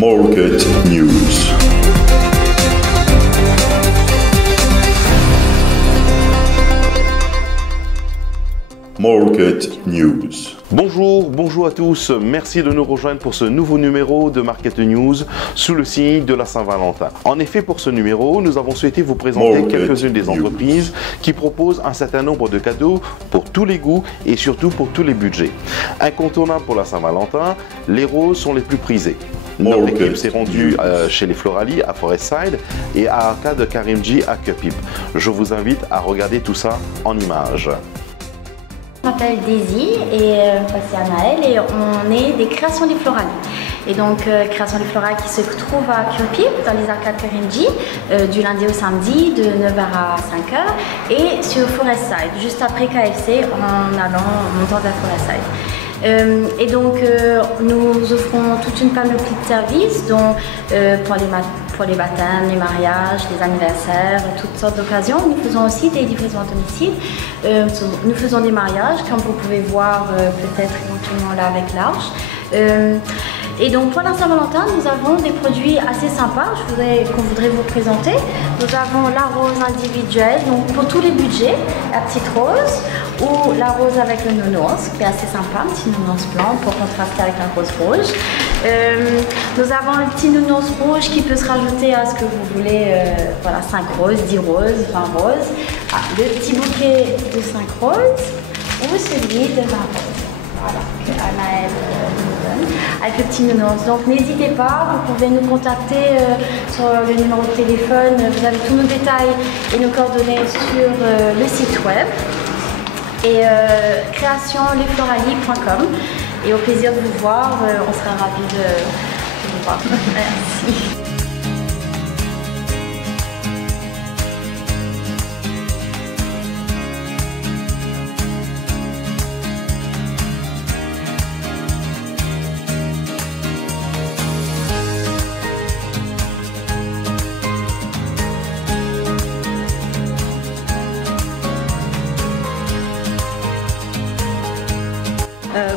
Market News. Market News. Bonjour à tous, merci de nous rejoindre pour ce nouveau numéro de Market News sous le signe de la Saint-Valentin. En effet, pour ce numéro, nous avons souhaité vous présenter quelques-unes des entreprises qui proposent un certain nombre de cadeaux pour tous les goûts et surtout pour tous les budgets. Incontournable pour la Saint-Valentin, les roses sont les plus prisées. Notre équipe s'est rendue chez les Florali à Forestside et à Arcade Karimji à Cupip. Je vous invite à regarder tout ça en images. Je m'appelle Daisy et voici Anaël et on est des Créations des Florali. Et donc Créations des Florali qui se trouve à Cupip dans les arcades Karimji du lundi au samedi de 9h à 5h et sur Forestside juste après KFC en montant vers Forestside. Et donc nous offrons toute une panoplie de services dont pour les baptêmes, les mariages, les anniversaires, toutes sortes d'occasions. Nous faisons aussi des livraisons à domicile. Nous faisons des mariages, comme vous pouvez voir peut-être éventuellement là avec l'Arche. Et donc pour la Saint-Valentin, nous avons des produits assez sympas qu'on voudrait vous présenter. Nous avons la rose individuelle, donc pour tous les budgets, la petite rose ou la rose avec le nounours, qui est assez sympa, un petit nounours blanc pour contraster avec un rose rouge. Nous avons le petit nounours rouge qui peut se rajouter à ce que vous voulez, voilà, 5 roses, 10 roses, 20 roses. Ah, le petit bouquet de 5 roses ou celui de 20 roses. Voilà, que Anaël nous donne, avec le petit nounours. Donc n'hésitez pas, vous pouvez nous contacter sur le numéro de téléphone, vous avez tous nos détails et nos coordonnées sur le site web et créationlesflorali.com. Et au plaisir de vous voir, on sera ravis de vous voir. Merci.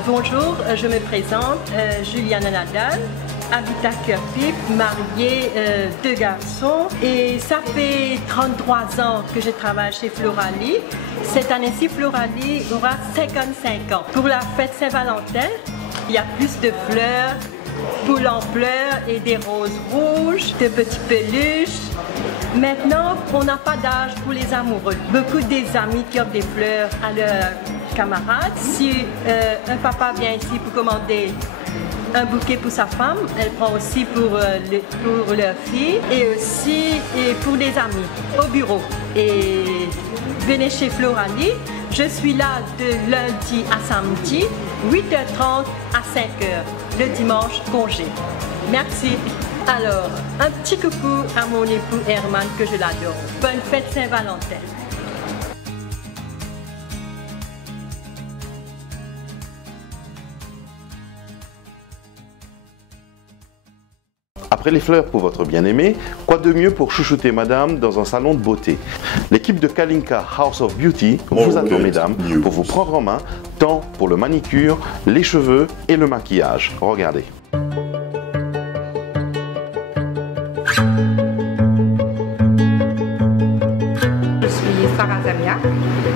Bonjour, je me présente, Juliana Nadal, habite à Cupip, mariée, 2 garçons et ça fait 33 ans que je travaille chez Florali. Cette année-ci, Florali aura 55 ans. Pour la fête Saint-Valentin, il y a plus de fleurs, boules en fleurs et des roses rouges, de petites peluches. Maintenant, on n'a pas d'âge pour les amoureux. Beaucoup des amis qui offrent des fleurs à leurs camarades. Si un papa vient ici pour commander un bouquet pour sa femme, elle prend aussi pour leur fille et aussi pour les amis au bureau. Et venez chez Florali, je suis là de lundi à samedi, 8h30 à 5h, le dimanche congé. Merci. Alors, un petit coucou à mon époux Herman que je l'adore. Bonne fête Saint-Valentin. Après les fleurs pour votre bien-aimé, quoi de mieux pour chouchouter madame dans un salon de beauté? L'équipe de Kalinka House of Beauty vous attend mesdames pour vous prendre en main, tant pour le manicure, les cheveux et le maquillage. Regardez. Je suis Sarah Zamiak,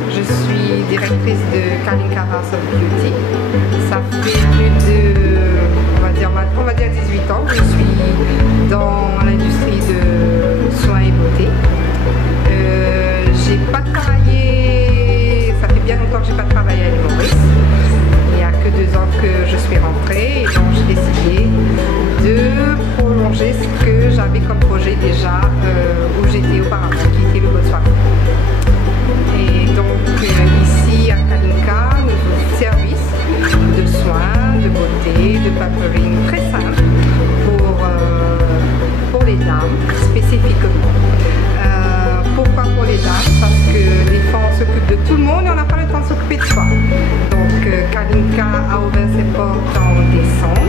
je suis directrice de Kalinka House of Beauty. Ça fait plus de, on va dire 18 ans que je suis dans l'industrie de soins et beauté. J'ai pas travaillé, ça fait bien longtemps que j'ai pas travaillé à l'île Maurice. Il n'y a que 2 ans que je suis rentrée et donc j'ai décidé de prolonger ce que j'avais comme projet déjà où j'étais auparavant, qui était le Botswana. Et donc ici à Kalinka, nous avons service de soins, de beauté, de papering très simple pour les dames spécifiquement. Pourquoi pour les dames? Parce que des fois on s'occupe de tout le monde et on n'a pas le temps de s'occuper de soi. Donc Kalinka a ouvert ses portes en décembre.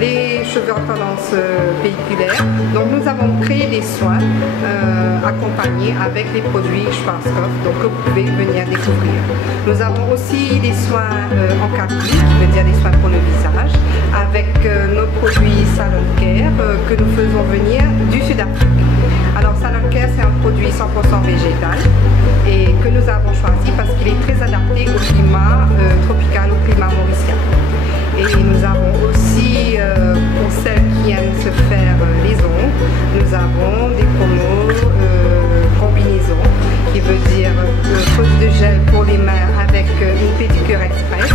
les cheveux en tendance véhiculaire. Donc nous avons créé des soins accompagnés avec les produits Schwarzkopf, donc que vous pouvez venir découvrir. Nous avons aussi des soins en cabine, qui veut dire des soins pour le visage, avec nos produits Salon Care que nous faisons venir du Sud-Afrique. Alors Salon Care, c'est un produit 100% végétal et que nous avons choisi parce qu'il est très adapté au climat tropical, au climat mauricien. Et nous avons aussi, pour celles qui aiment se faire les ongles, nous avons des promos combinaison, qui veut dire pose de gel pour les mains avec une pédicure express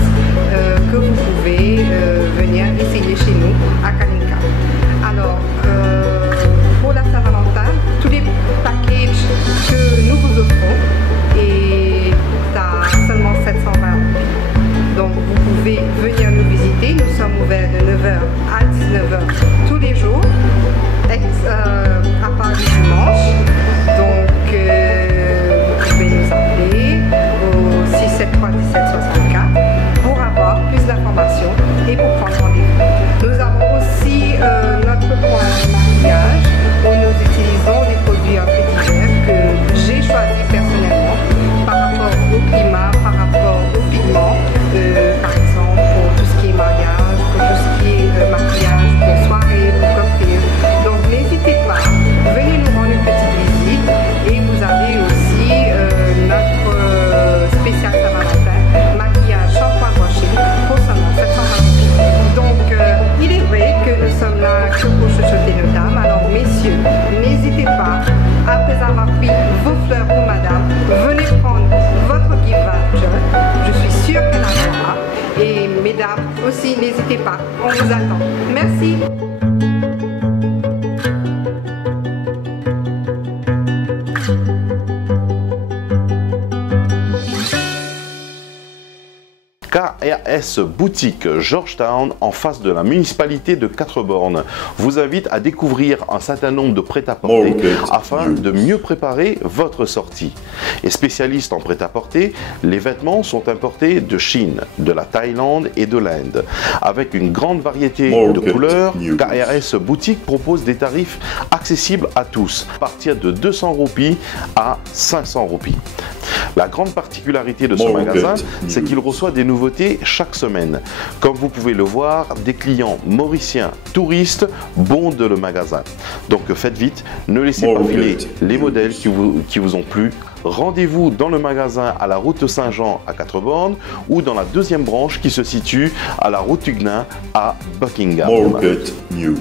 que vous pouvez venir essayer chez nous à Kalinka. Alors, pour la Saint-Valentin, tous les packages que nous vous offrons est à seulement 720 €. Donc vous pouvez venir nous visiter, nous sommes ouverts de 9h à 19h tous les jours, à part le dimanche. Donc vous pouvez nous appeler au 673 1764 pour avoir plus d'informations et pour prendre rendez-vous. Nous avons aussi notre point maquillage où nous utilisons des produits un peu divers que j'ai choisi personnellement par rapport au climat, par rapport aux pigments, par exemple pour tout ce qui est mariage, pour tout ce qui est maquillage, pour soirée, pour cocktail. Donc n'hésitez pas, venez nous rendre une petite visite et vous avez aussi notre spécial Saint-Valentin, maquillage, shampoing, washing pour seulement 720 €. Donc il est vrai que nous sommes là que pour chuchoter nos dames. Alors messieurs, n'hésitez pas, après avoir pris vos fleurs pour madame, venez prendre votre gift voucher. Je suis sûre qu'elle en aura. Et mesdames aussi, n'hésitez pas, on vous attend. Merci. KRS Boutique Georgetown, en face de la municipalité de Quatre-Bornes, vous invite à découvrir un certain nombre de prêt-à-porter afin de mieux préparer votre sortie. Et spécialiste en prêt-à-porter, les vêtements sont importés de Chine, de la Thaïlande et de l'Inde. Avec une grande variété de couleurs, KRS Boutique propose des tarifs accessibles à tous, à partir de 200 roupies à 500 roupies. La grande particularité de ce magasin, c'est qu'il reçoit des nouveautés chaque semaine. Comme vous pouvez le voir, des clients mauriciens, touristes bondent le magasin. Donc faites vite, ne laissez pas filer les modèles qui vous ont plu. Rendez-vous dans le magasin à la route Saint-Jean à Quatre-Bornes ou dans la deuxième branche qui se situe à la route Huguenin à Buckingham. Market News.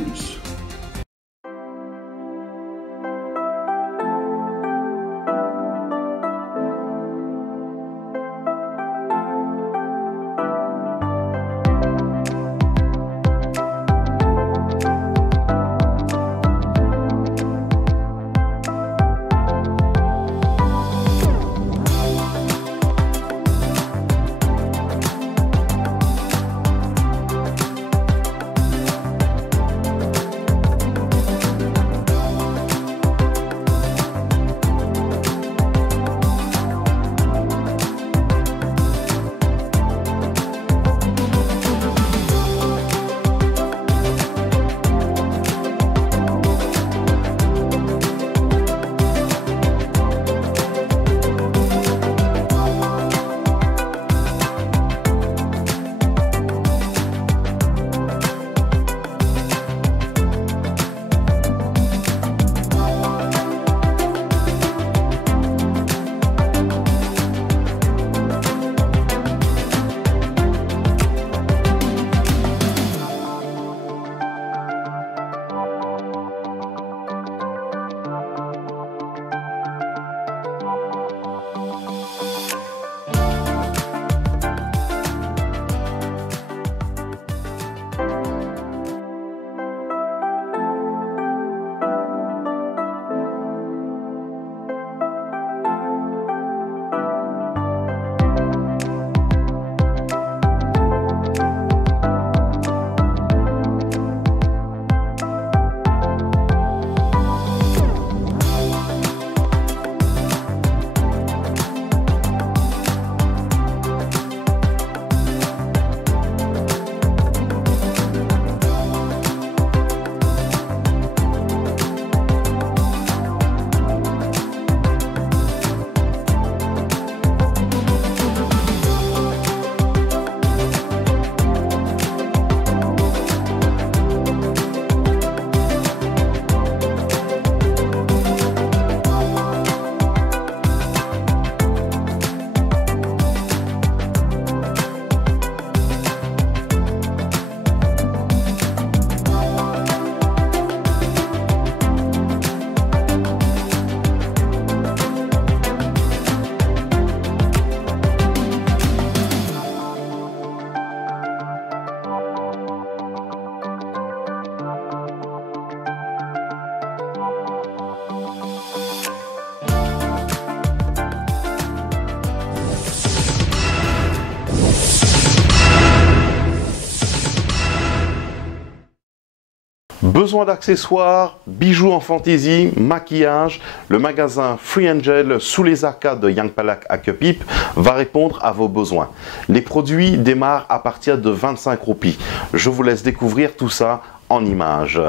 Besoin d'accessoires, bijoux en fantaisie, maquillage, le magasin Free Angel sous les arcades de Yang Palak à Kepip va répondre à vos besoins. Les produits démarrent à partir de 25 roupies. Je vous laisse découvrir tout ça en images.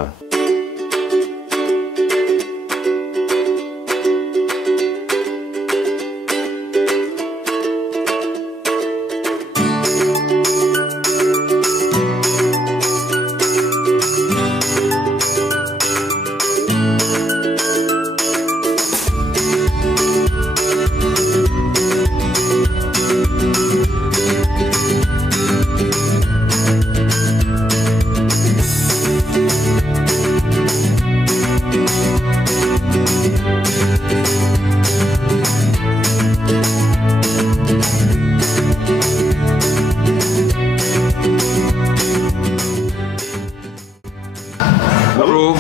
Bonjour,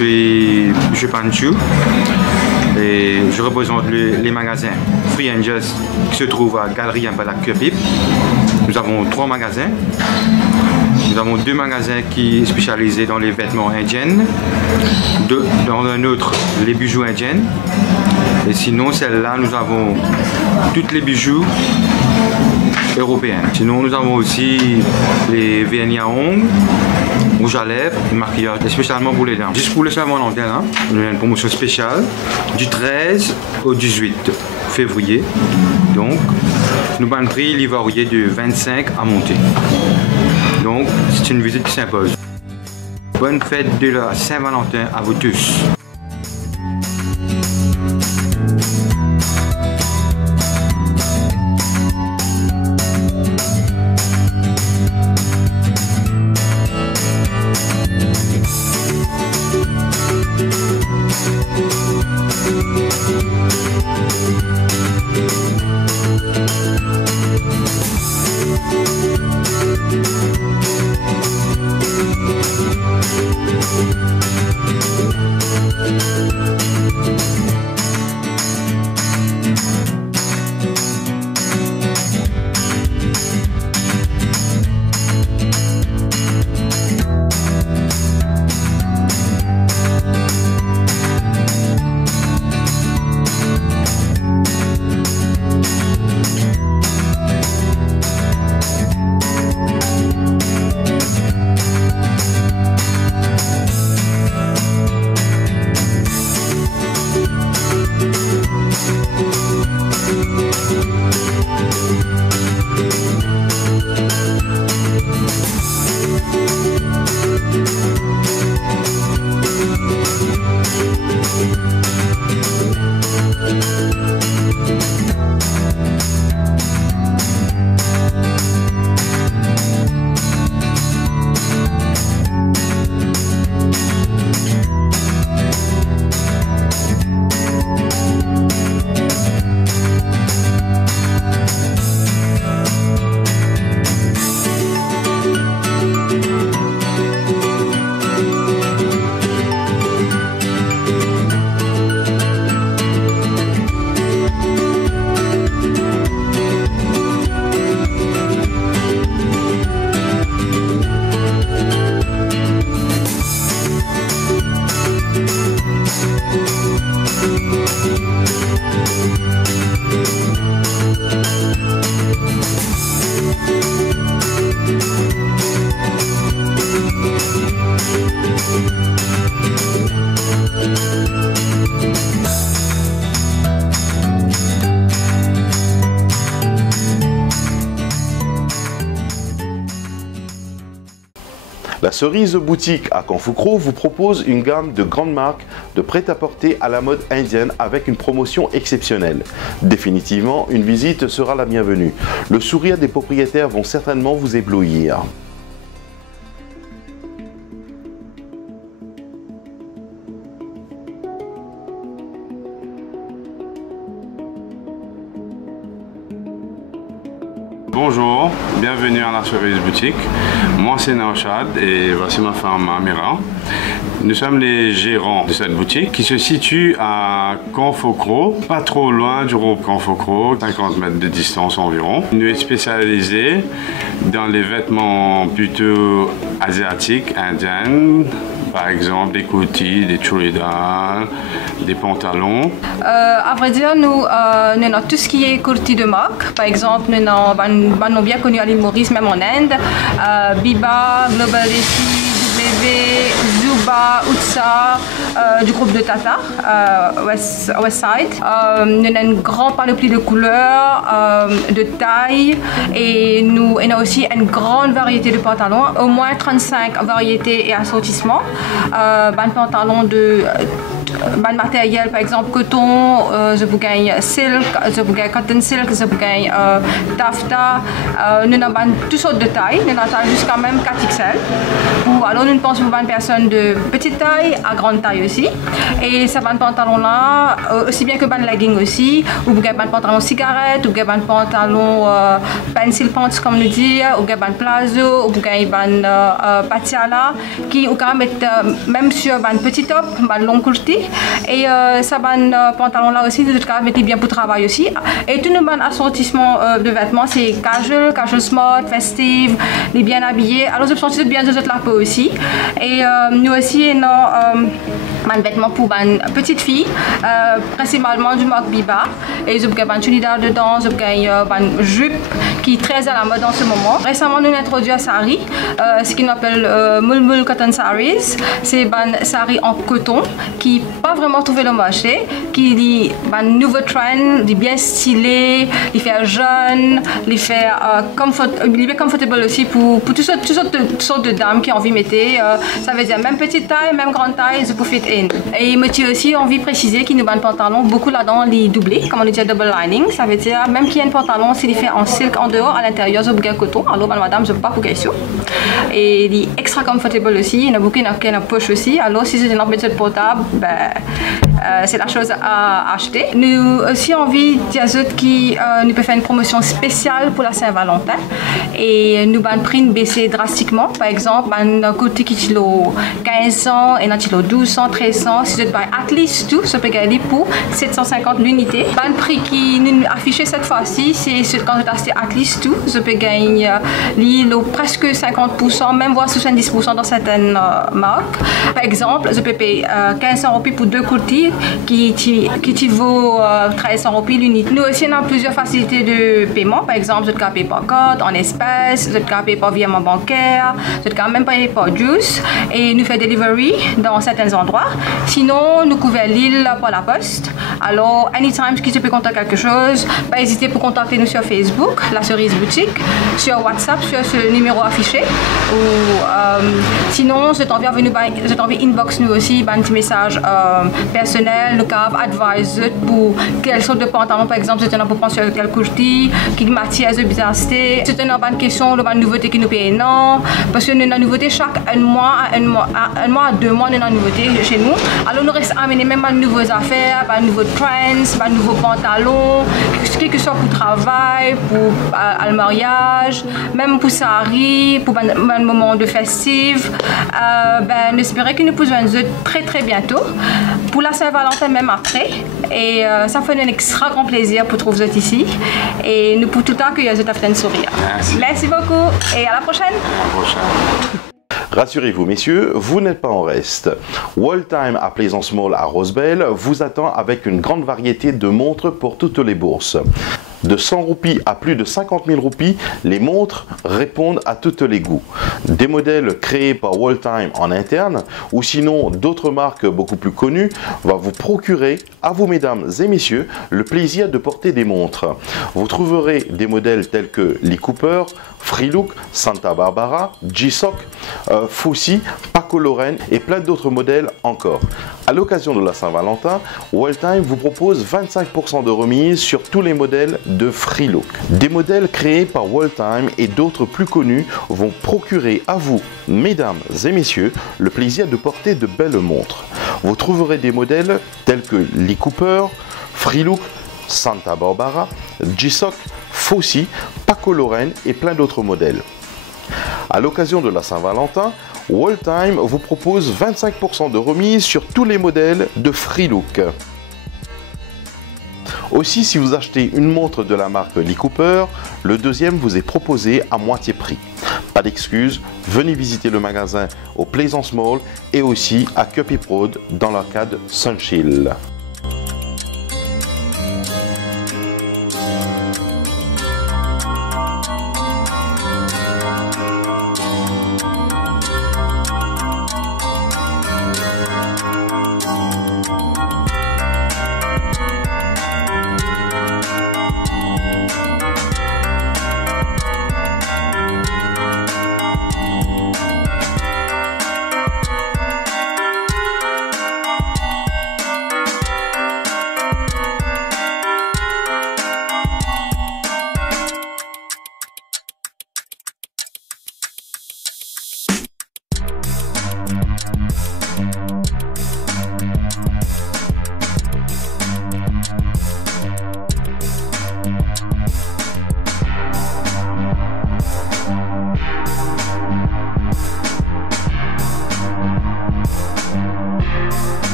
je suis Panchu et je représente les magasins Free Angels qui se trouvent à Galerie Yang Palak Kepip. Nous avons 3 magasins. Nous avons 2 magasins qui sont spécialisés dans les vêtements indiens, dans un autre les bijoux indiens. Et sinon, celle-là, nous avons tous les bijoux européens. Sinon, nous avons aussi les vernis à ongles, rouge à lèvres, le maquillage, spécialement pour les dames. Juste pour le Saint-Valentin, hein, on a une promotion spéciale du 13 au 18 février. Donc, nous avons un prix livraurier de 25 à monter. Donc, c'est une visite qui s'impose. Bonne fête de la Saint-Valentin à vous tous. La Cerise Boutique à Kanfoukro vous propose une gamme de grandes marques de prêt-à-porter à la mode indienne avec une promotion exceptionnelle. Définitivement, une visite sera la bienvenue. Le sourire des propriétaires vont certainement vous éblouir. Bonjour, bienvenue à la Cerise Boutique. Moi c'est Naochad et voici ma femme Amira. Nous sommes les gérants de cette boutique qui se situe à Kanfoukro, pas trop loin du groupe Kanfoukro, 50 mètres de distance environ. Nous sommes spécialisés dans les vêtements plutôt asiatiques, indiens, Par exemple, des courtis, des churidans, des pantalons. À vrai dire, nous avons tout ce qui est courtis de marque. Par exemple, nous avons bien connu à l'île Maurice, même en Inde. Biba, Globality, Zuba, Utsa, du groupe de Tata, Westside. Nous avons une grande panoplie de couleurs, de tailles et nous avons aussi une grande variété de pantalons, au moins 35 variétés et assortissements. Pantalons de matériel, par exemple coton, je vous gagne silk, je vous gagne cotton silk, je vous gagne taffeta. Nous avons toutes sortes de tailles, nous avons jusqu'à même 4XL. Alors nous pensons pour une personne de petite taille à grande taille aussi. Et ça va un pantalon là, aussi bien que un legging aussi, ou vous avez un pantalon cigarette, ou vous avez un pantalon pencil pants comme nous dit, ou vous avez un plazo, ou vous avez un patiala, qui ou quand même sur un petit top, un long courti. Et ça va un pantalon là aussi, de tout cas, mettez bien pour travail aussi. Et tout le assortissement de vêtements, c'est casual smart, festive, les bien habillés. Alors je pense que bien de la peau aussi. Et nous aussi, nous avons des vêtements pour une petite fille, principalement du marque Biba. Et je vous un chulida dedans, je vous une jupe qui est très à la mode en ce moment. Récemment, nous avons introduit un sari, ce qu'on appelle Mulmul Cotton Saris. C'est un sari en coton qui n'a pas vraiment trouvé le marché, qui est un nouveau trend, il est bien stylé, il fait jeune, il fait comfortable aussi pour toutes sortes de dames qui ont envie de mettre. Ça veut dire même petite taille, même grande taille, je peux fit in. Et monsieur aussi envie de préciser qu'il nous a un pantalon, beaucoup là-dedans, les doublés, comme on dit double lining. Ça veut dire même qu'il y a un pantalon, s'il fait en silk en dehors, à l'intérieur, je peux coton. Alors madame, je ne peux pas pour question. Et il est extra comfortable aussi, il y en a beaucoup qui ont une poche aussi. Alors si c'est une petite portable, c'est la chose à acheter. Nous aussi envie de dire qui nous peut faire une promotion spéciale pour la Saint-Valentin et nous avons prix baissé drastiquement. Par exemple, un côté qui est 1500 et un 1200, 1300. Si je buy at least tout, ça peut gagner pour 750 l'unité. Un prix qui nous affiché cette fois-ci, c'est quand je acheté at least tout, je peux gagner presque 50%, même voire 70% dans certaines marques. Par exemple, je peux payer 1500 roupies pour deux courtis qui vaut 1300 roupies l'unité. Nous aussi, on a plusieurs facilités de paiement. Par exemple, je peux payer par carte, en espèces, je peux payer par virement bancaire, je peux même payer par juice et nous faisons delivery dans certains endroits. Sinon, nous couvrons l'île par la poste. Alors, anytime que tu peux contacter quelque chose, pas hésiter pour contacter nous sur Facebook, La Cerise Boutique, sur WhatsApp, sur ce numéro affiché. Ou sinon, je t'envoie inbox nous aussi, un petit message personnel, le cap advise pour quelle sorte de pantalon, par exemple, c'est un pour prendre sur quel courti, quelle matière de bizarreté, c'est une bonne question, une nouveauté qui nous paye non, parce que nous avons une nouveauté chaque un mois à 2 mois, nous avons une nouveauté chez nous. Alors nous restons amener même de nouvelles affaires, de nouveaux trends, de nouveaux pantalons, quel que soit pour travail, pour le mariage, même pour sari, pour un moment de festif. Nous espérons que nous pouvons nous très très bientôt pour la Saint-Valentin même après. Et ça fait un extra grand plaisir pour trouver vous ici. Et nous pouvons tout le temps que vous avez un sourire. Merci beaucoup et à la prochaine. À la prochaine. Rassurez-vous messieurs, vous n'êtes pas en reste. Walltime à Plaisance Mall à Rosebel vous attend avec une grande variété de montres pour toutes les bourses. De 100 roupies à plus de 50 000 roupies, les montres répondent à tous les goûts. Des modèles créés par Walltime en interne ou sinon d'autres marques beaucoup plus connues vont vous procurer, à vous mesdames et messieurs, le plaisir de porter des montres. Vous trouverez des modèles tels que Lee Cooper, Freelook, Santa Barbara, G-Shock, Foussi, Paco Loren et plein d'autres modèles encore. À l'occasion de la Saint-Valentin, Walltime vous propose 25% de remise sur tous les modèles de Freelook. Des modèles créés par Walltime et d'autres plus connus vont procurer à vous, mesdames et messieurs, le plaisir de porter de belles montres. Vous trouverez des modèles tels que Lee Cooper, Freelook, Santa Barbara, G-Shock, Foussi, Paco Loren et plein d'autres modèles. À l'occasion de la Saint-Valentin, Walltime vous propose 25% de remise sur tous les modèles de Freelook. Aussi, si vous achetez une montre de la marque Lee Cooper, le deuxième vous est proposé à moitié prix. Pas d'excuses, venez visiter le magasin au Plaisance Mall et aussi à Cup Road dans l'arcade Sunchill.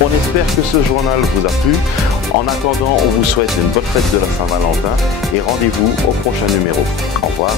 On espère que ce journal vous a plu. En attendant, on vous souhaite une bonne fête de la Saint-Valentin et rendez-vous au prochain numéro. Au revoir.